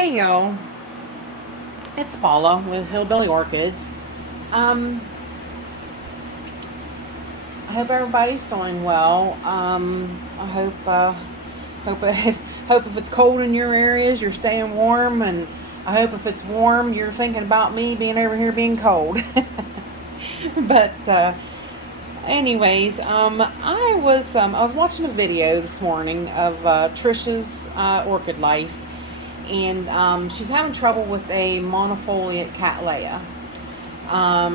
Hey y'all, it's Paula with Hillbilly Orchids. Um, I hope everybody's doing well. I hope if it's cold in your areas, you're staying warm, and I hope if it's warm, you're thinking about me being over here being cold. But anyways, I was watching a video this morning of Trisha's orchid life, and she's having trouble with a monofoliate Cattleya. A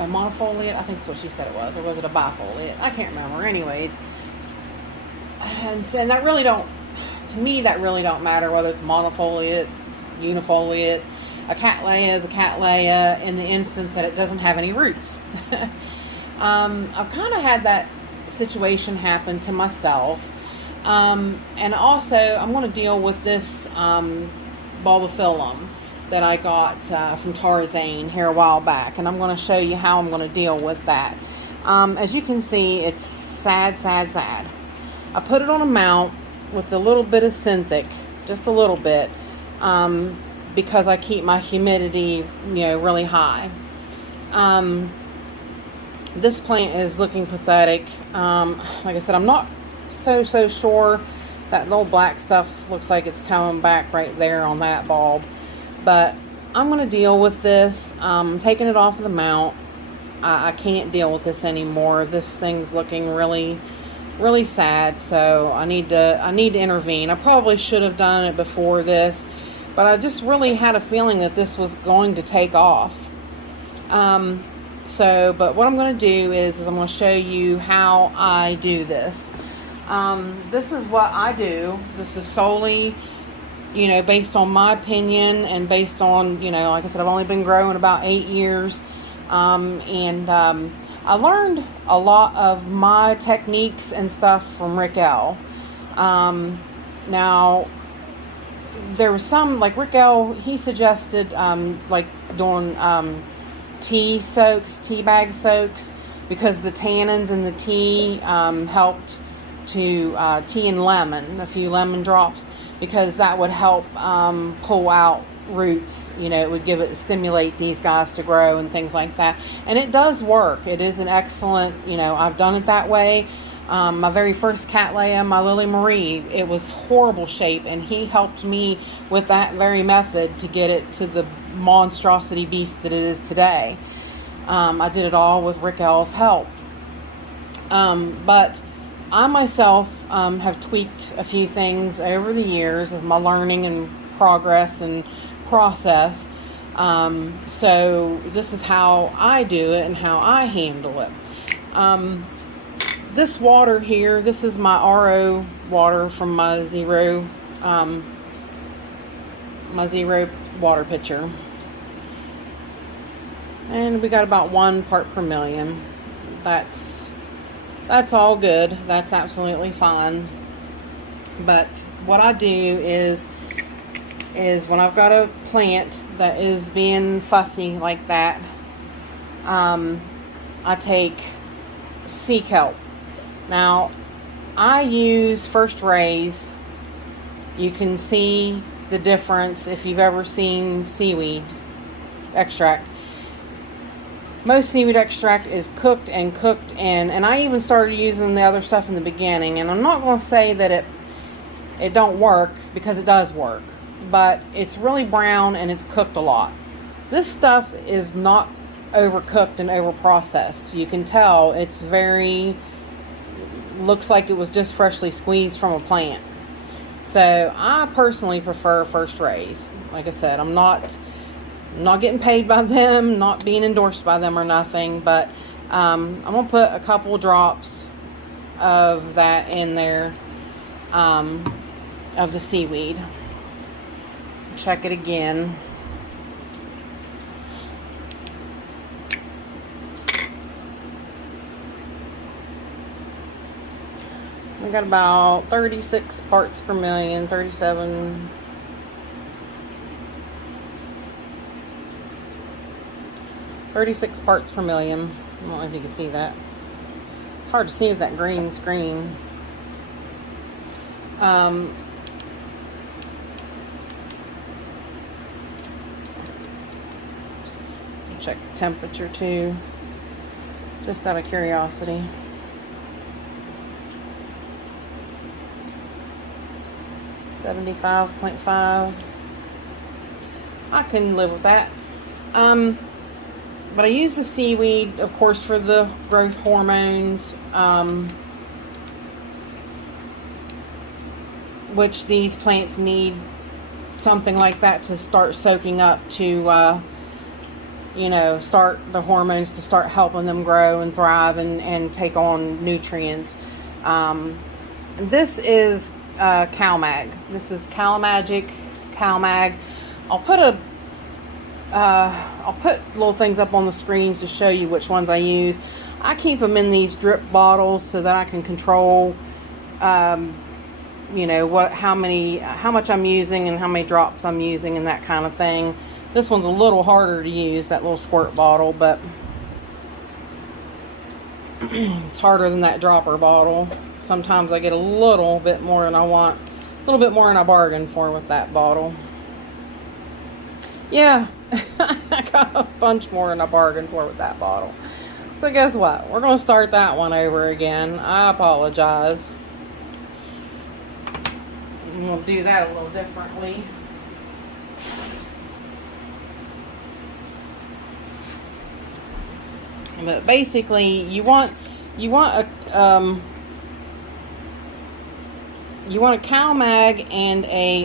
monofoliate, I think that's what she said it was, or was it a bifoliate? I can't remember. Anyways, and that really don't, to me, that really don't matter whether it's monofoliate, unifoliate. A Cattleya is a Cattleya in the instance that it doesn't have any roots. I've kind of had that situation happen to myself. And also, I'm going to deal with this bulbophyllum that I got from Tarzan here a while back. And I'm going to show you how I'm going to deal with that. As you can see, it's sad. I put it on a mount with a little bit of Synthic, just a little bit, because I keep my humidity, really high. This plant is looking pathetic. Like I said, I'm not so sure. That little black stuff looks like it's coming back right there on that bulb. But I'm going to deal with this. I'm taking it off of the mount. I can't deal with this anymore. This thing's looking really sad. So I need to intervene. I probably should have done it before this, but I just really had a feeling that this was going to take off. But what I'm going to do is I'm going to show you how I do this. This is what I do. This is solely, based on my opinion and based on, like I said, I've only been growing about 8 years. I learned a lot of my techniques and stuff from Rick L. Now, there was some, like Rick L, he suggested, doing, tea bag soaks, because the tannins in the tea helped to tea and lemon, a few lemon drops, because that would help pull out roots. It would stimulate these guys to grow and things like that. And it does work. It is an excellent, I've done it that way. My very first Cattleya, my Lily Marie, it was horrible shape, and he helped me with that very method to get it to the monstrosity beast that it is today. I did it all with Rick L's help. But I myself have tweaked a few things over the years of my learning and progress and process. So this is how I do it and how I handle it. This water here, this is my RO water from my zero water pitcher. And we got about 1 part per million. That's all good. That's absolutely fine. But what I do is when I've got a plant that is being fussy like that, I take sea kelp. Now, I use First Rays. You can see the difference if you've ever seen seaweed extract. Most seaweed extract is cooked in, and I even started using the other stuff in the beginning, and I'm not going to say that it don't work, because it does work, but it's really brown and it's cooked a lot. This stuff is not overcooked and overprocessed. You can tell it's looks like it was just freshly squeezed from a plant. So I personally prefer First Rays. Like I said, I'm not getting paid by them, not being endorsed by them or nothing, but I'm going to put a couple drops of that in there, of the seaweed. Check it again. We got about 36 parts per million, 37. 36 parts per million. I don't know if you can see that. It's hard to see with that green screen. check the temperature too, just out of curiosity. .5. I can live with that. But I use the seaweed, of course, for the growth hormones, which these plants need something like that to start soaking up to, you know, start the hormones to start helping them grow and thrive and take on nutrients. This is CalMag. This is CalMagic CalMag. I'll put little things up on the screens to show you which ones I use. I keep them in these drip bottles so that I can control, you know, how much I'm using and how many drops I'm using and that kind of thing. This one's a little harder to use, that little squirt bottle, but it's harder than that dropper bottle. Sometimes I get a little bit more than I want, a little bit more than I bargained for with that bottle. Yeah, I got a bunch more than I bargained for with that bottle. So guess what? We're going to start that one over again. I apologize. And we'll do that a little differently. But basically, you want a CalMag and a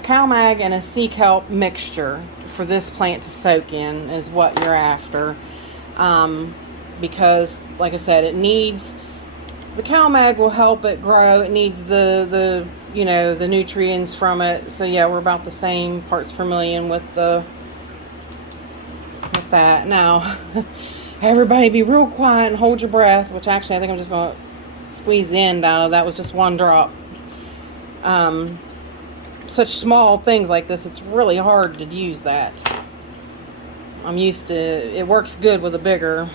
CalMag and a sea kelp mixture for this plant to soak in is what you're after, because like I said, it needs, the CalMag will help it grow. It needs the you know, the nutrients from it. So yeah, we're about the same parts per million with that. Now everybody be real quiet and hold your breath, which actually I think I'm just going to squeeze the end out of that. Was just one drop. Such small things like this, it's really hard to use that. I'm used to, it works good with a bigger.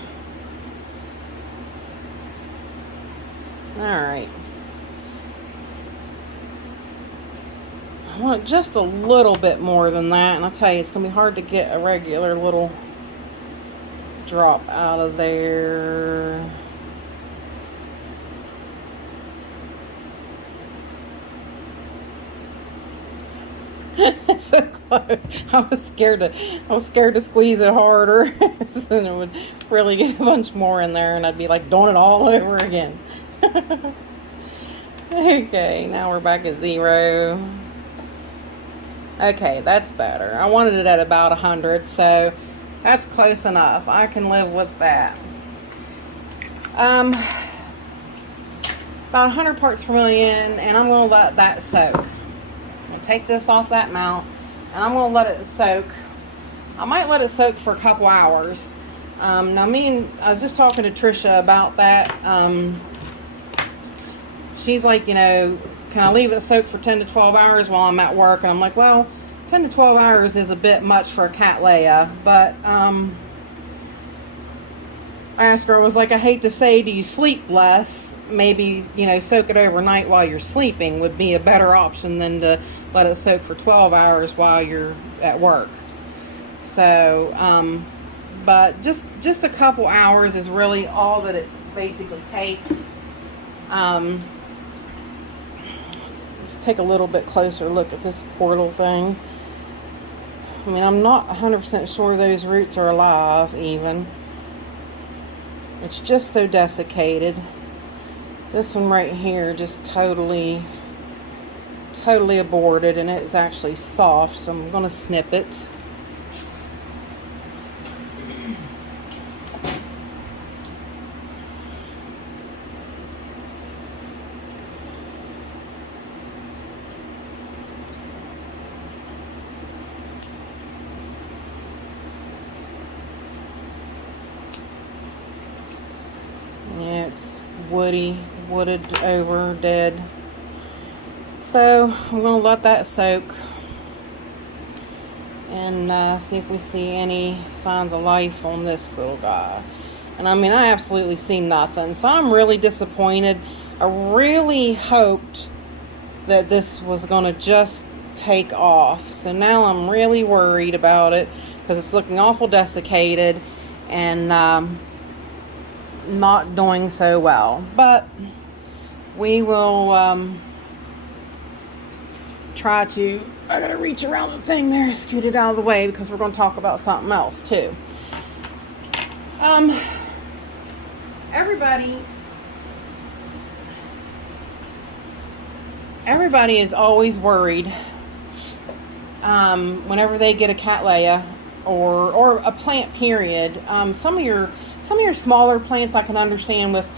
Alright. I want just a little bit more than that, and I'll tell you, it's going to be hard to get a regular little drop out of there. So close. I was scared to squeeze it harder. And it would really get a bunch more in there and I'd be like doing it all over again. Okay, now we're back at 0. Okay, that's better. I wanted it at about 100, so that's close enough. I can live with that. About 100 parts per million, and I'm going to let that soak. I'll take this off that mount, and I'm going to let it soak. I might let it soak for a couple hours. Now, I was just talking to Trisha about that. She's like, you know, can I leave it soak for 10 to 12 hours while I'm at work? And I'm like, well, 10 to 12 hours is a bit much for a Cattleya, but I asked her, I was like, I hate to say, do you sleep less? Maybe, you know, soak it overnight while you're sleeping would be a better option than to let it soak for 12 hours while you're at work. So, but just a couple hours is really all that it basically takes. Let's take a little bit closer look at this portal thing. I mean, I'm not 100% sure those roots are alive even. It's just so desiccated. This one right here just totally aborted, and it's actually soft, so I'm going to snip it. Yeah, it's wooded over, dead. So I'm going to let that soak and see if we see any signs of life on this little guy. And I mean, I absolutely see nothing. So I'm really disappointed. I really hoped that this was going to just take off. So now I'm really worried about it because it's looking awful desiccated and not doing so well. But we will try to... I gotta reach around the thing there, scoot it out of the way because we're going to talk about something else too. Everybody is always worried whenever they get a Cattleya or a plant period. Some of your smaller plants I can understand with,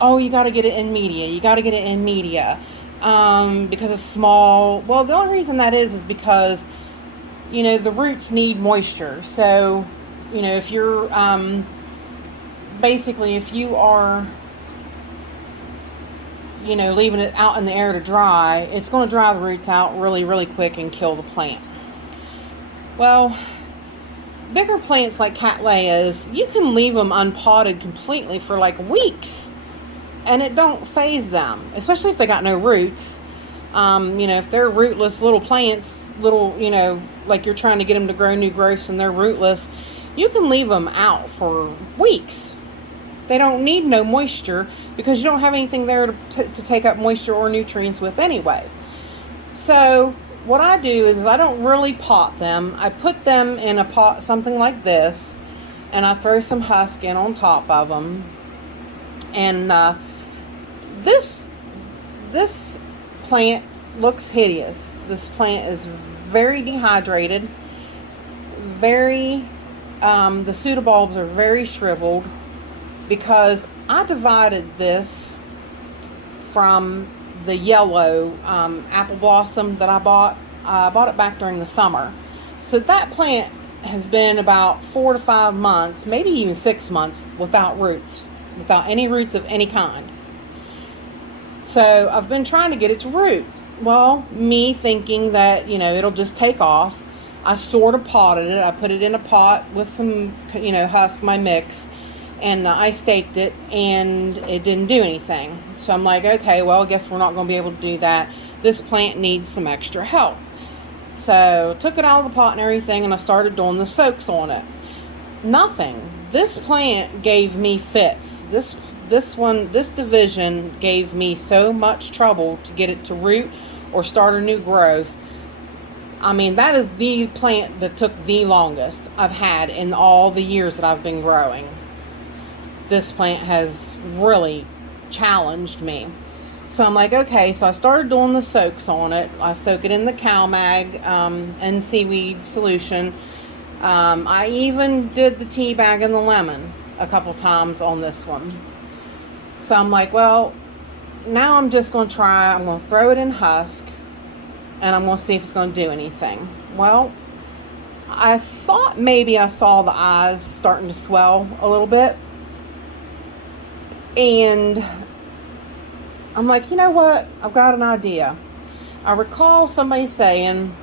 oh, you got to get it in media. You got to get it in media because it's small. Well, the only reason that is because, you know, the roots need moisture. So, you know, if you're basically, if you are, you know, leaving it out in the air to dry, it's going to dry the roots out really, really quick and kill the plant. Well, bigger plants like Cattleyas, you can leave them unpotted completely for like weeks and it don't phase them, especially if they got no roots. You know, if they're rootless little plants, little, you know, like you're trying to get them to grow new growths and they're rootless, you can leave them out for weeks. They don't need no moisture because you don't have anything there to take up moisture or nutrients with anyway. So what I do is I don't really pot them. I put them in a pot, something like this, and I throw some husk in on top of them. And this plant looks hideous. This plant is very dehydrated. The pseudobulbs are very shriveled because I divided this from the yellow apple blossom that I bought. I bought it back during the summer. So that plant has been about 4 to 5 months, maybe even 6 months without roots, without any roots of any kind. So I've been trying to get it to root. Well, me thinking that, you know, it'll just take off, I sort of potted it. I put it in a pot with some, you know, husk, my mix, and I staked it, and it didn't do anything. So I'm like, okay, well, I guess we're not going to be able to do that. This plant needs some extra help. So took it out of the pot and everything, and I started doing the soaks on it. Nothing. This plant gave me fits. This division gave me so much trouble to get it to root or start a new growth. I mean, that is the plant that took the longest I've had in all the years that I've been growing. This plant has really challenged me. So I'm like, okay, so I started doing the soaks on it. I soak it in the CalMag and seaweed solution. I even did the tea bag and the lemon a couple times on this one. So I'm like, well, now I'm just going to try. I'm going to throw it in husk, and I'm going to see if it's going to do anything. Well, I thought maybe I saw the eyes starting to swell a little bit. And I'm like, you know what? I've got an idea. I recall somebody saying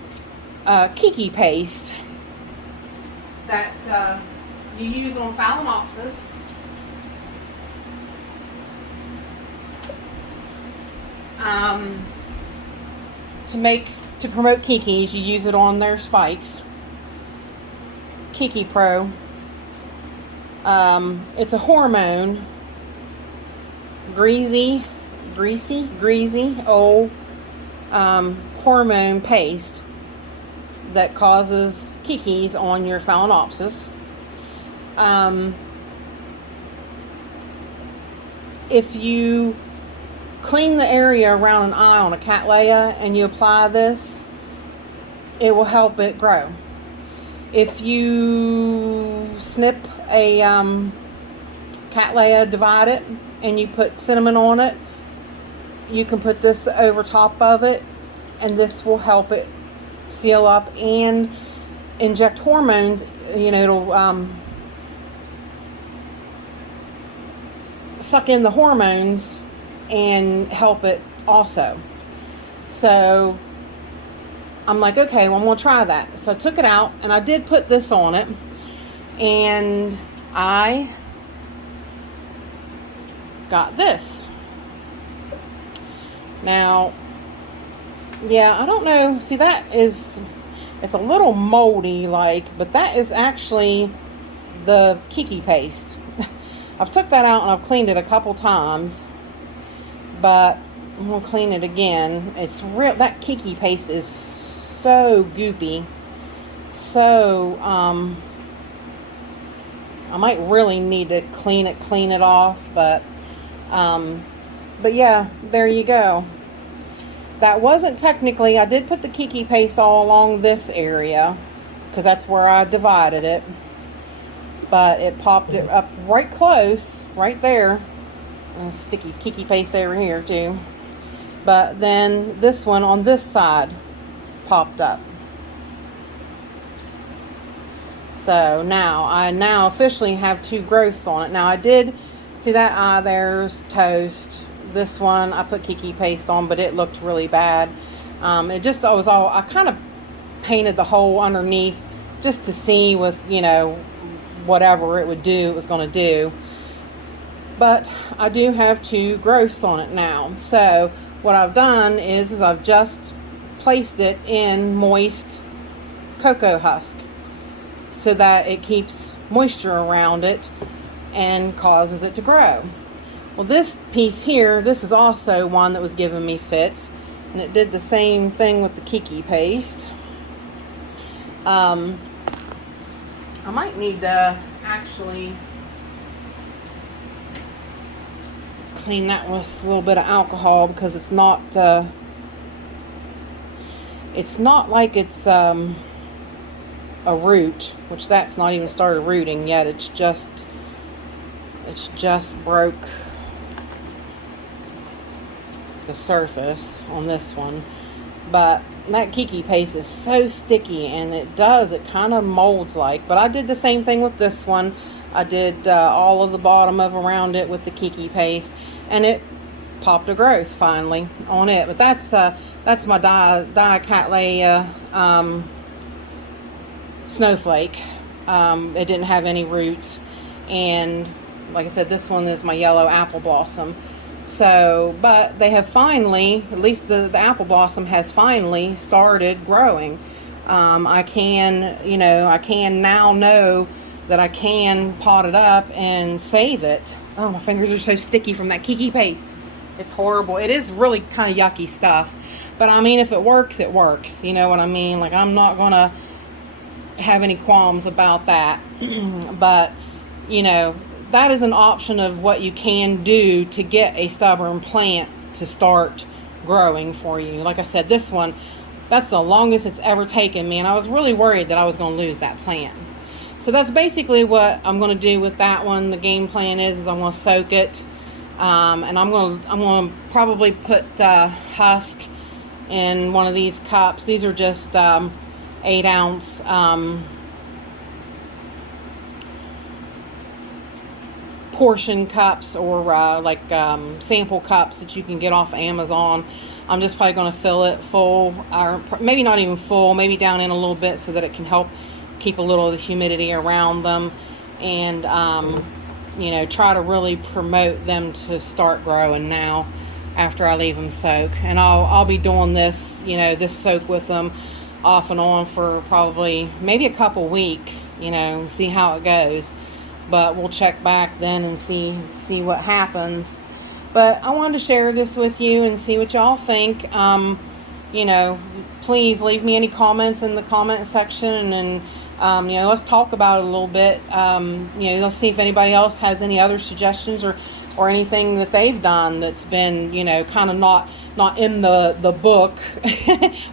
keiki paste that you use on Phalaenopsis. To promote keikis, you use it on their spikes. Keiki Pro. It's a hormone, greasy old hormone paste that causes keikis on your Phalaenopsis. If you clean the area around an eye on a Cattleya and you apply this, it will help it grow. If you snip a Cattleya, divide it, and you put cinnamon on it, you can put this over top of it, and this will help it seal up and inject hormones. You know, it'll suck in the hormones and help it also. So I'm like, okay, well, I'm going to try that. So I took it out, and I did put this on it, and I got this. Now, Yeah, I don't know. See, it's a little moldy, but that is actually the keiki paste. I've took that out and I've cleaned it a couple times, but I'm gonna clean it again. It's real. That keiki paste is so goopy. So I might really need to clean it off, but yeah, there you go. That wasn't technically, I did put the keiki paste all along this area because that's where I divided it, but it popped it up right close, right there. And sticky keiki paste over here too. But then this one on this side popped up. So now I officially have 2 growths on it. Now I did see that eye there's toast. This one I put keiki paste on, but it looked really bad. I kind of painted the hole underneath just to see with, whatever it would do, it was going to do. But I do have 2 growths on it now. So what I've done is I've just placed it in moist cocoa husk so that it keeps moisture around it and causes it to grow. Well, this piece here, this is also one that was giving me fits, and it did the same thing with the keiki paste. I might need to actually clean that with a little bit of alcohol because it's not like it's a root, which that's not even started rooting yet. It's just broke the surface on this one. But that keiki paste is so sticky, and it kind of molds but I did the same thing with this one. I did all of the bottom of around it with the keiki paste, and it popped a growth finally on it. But that's my Cattleya snowflake. It didn't have any roots, and like I said, this one is my yellow apple blossom. So, but they have finally, at least the apple blossom has finally started growing. I can now know that I can pot it up and save it. Oh, my fingers are so sticky from that keiki paste. It's horrible. It is really kind of yucky stuff. But I mean, if it works, it works. You know what I mean? Like, I'm not going to have any qualms about that. But, that is an option of what you can do to get a stubborn plant to start growing for you. Like I said, this one, that's the longest it's ever taken me, and I was really worried that I was going to lose that plant. So that's basically what I'm going to do with that one. The game plan is I'm going to soak it, and I'm going to probably put husk in one of these cups. These are just 8-ounce portion cups, or sample cups that you can get off Amazon. I'm just probably going to fill it full, or maybe not even full, maybe down in a little bit so that it can help keep a little of the humidity around them, and try to really promote them to start growing now after I leave them soak. And I'll be doing this this soak with them off and on for probably maybe a couple weeks, and see how it goes. But we'll check back then and see what happens. But I wanted to share this with you and see what y'all think. Please leave me any comments in the comment section, and let's talk about it a little bit. Let's see if anybody else has any other suggestions or anything that they've done that's been kind of not in the book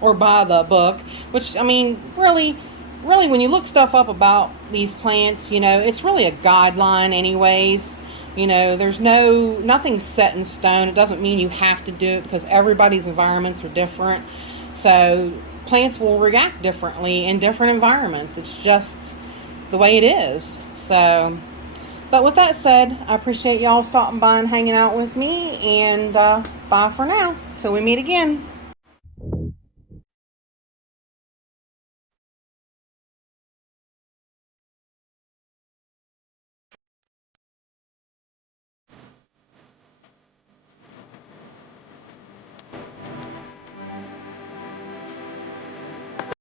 or by the book. Which, I mean, really, when you look stuff up about these plants, it's really a guideline anyways. There's nothing set in stone. It doesn't mean you have to do it because everybody's environments are different. So plants will react differently in different environments. It's just the way it is. So, but with that said, I appreciate y'all stopping by and hanging out with me, and bye for now till we meet again.